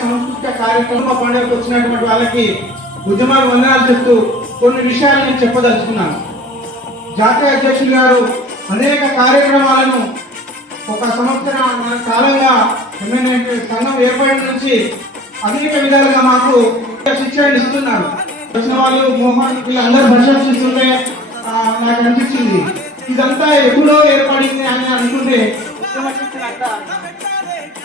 సాంస్కృతిక కార్యక్రమ పండుగకు వచ్చినటువంటి వాళ్ళకి ఉద్యమాలు వందనాలు చెప్తూ కొన్ని విషయాలు నేను చెప్పదలుచుకున్నాను. జాతీయ అధ్యక్షులు గారు అనేక కార్యక్రమాలను ఒక సంవత్సర కాలంగా ఎమ్మెల్యే సంఘం ఏర్పడిన నుంచి అనేక విధాలుగా మాకు శిక్షణ ఇస్తున్నారు. వచ్చిన వాళ్ళు మోహన్ వీళ్ళందరూ ప్రశంసిస్తుంటే నాకు అనిపించింది. ఇదంతా ఎప్పుడో ఏర్పడింది అని అనుకుంటే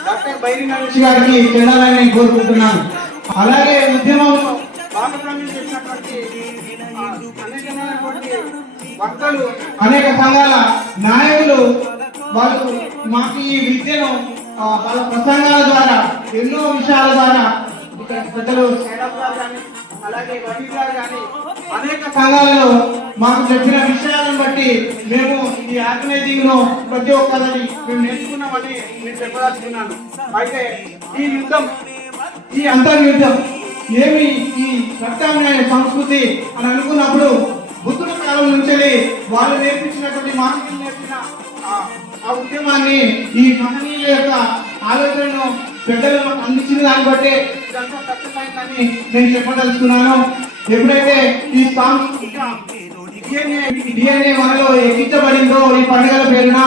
డాక్టర్ బైరి నరేష్ గారికి చెందాలని నేను కోరుకుంటున్నాను. అలాగే అనేకమైనటువంటి వక్తలు అనేక సంఘాల నాయకులు వాళ్ళు మాకు ఈ విద్యను వాళ్ళ ప్రసంగాల ద్వారా ఎన్నో విషయాల ద్వారా పెద్దలు అలాగే వకీల్ గారు కానీ అనేక సంఘాలలో మాకు చెప్పిన విషయాలను బట్టి మేము ఈ ఆర్గనైజింగ్లో ప్రతి ఒక్కరిని మేము నేర్చుకున్నామని నేను చెప్పదలుచుకున్నాను. అయితే ఈ యుద్ధం ఈ అంతర్యుద్ధం ఏమి ఈ ప్రత్యామ్నాయ సంస్కృతి అని అనుకున్నప్పుడు బుద్ధుల కాలం నుంచి వాళ్ళు నేర్పించినటువంటి మానవులు నేర్పిన ఆ- ఉద్యమాన్ని ఈ మహనీయుల యొక్క ఆలోచనను పెద్దలు అందించిన దాన్ని బట్టి ఇదంతా ఖచ్చితమైందని నేను చెప్పదలుచుకున్నాను. ఎప్పుడైతే ఈ డిఎన్ఏ మనలో ఎక్కించబడిందో ఈ పండుగల పేరున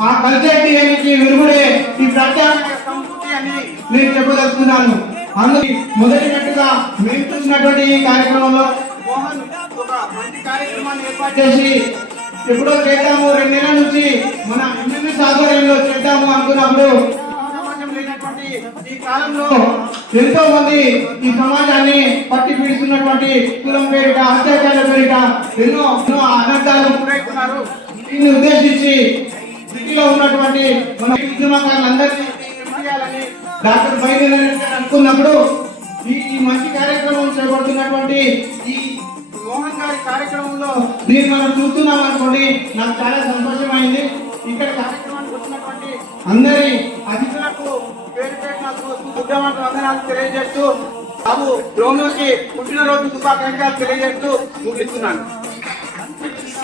ఆ కల్చర్ డిఎన్ఏకి విరుగుడే ఈ ప్రత్యామ్నాయ అని నేను చెప్పదలుచుకున్నాను. అందుకే మొదటినట్టుగా మెట్టుగా ఈ కార్యక్రమంలో మోహన్ ఒక మంచి కార్యక్రమాన్ని ఏర్పాటు చేసి ఎప్పుడో చేద్దాము రెండు నెలల నుంచి మన ఎంఎంఎస్ ఆధ్వర్యంలో చేద్దాము అనుకున్నప్పుడు ఈ కాలంలో ఎంతో మంది ఈ సమాజాన్ని పట్టి పీడిస్తున్నటువంటి కులం పేరిట అత్యాచార పేరిట ఎన్నో ఎన్నో అనర్థాలు గురవుతున్నారు దీన్ని ఉద్దేశించి సిటీలో ఉన్నటువంటి మన ఉద్యమకారులందరినీ డాక్టర్ బయలుదేరి అనుకున్నప్పుడు ఈ మంచి కార్యక్రమం చేపడుతున్నటువంటి ఈ మోహన్ గారి కార్యక్రమంలో దీన్ని మనం చూస్తున్నాం అనుకోండి నాకు చాలా సంతోషమైంది. ఇక్కడ కార్యక్రమానికి వచ్చినటువంటి అందరి అధికారులు ఉద్యమానికి వందనాలు తెలియజేస్తూ బాబు రోమిలోకి పుట్టినరోజు శుభాకాంక్షలు తెలియజేస్తూ ముగిస్తున్నాను.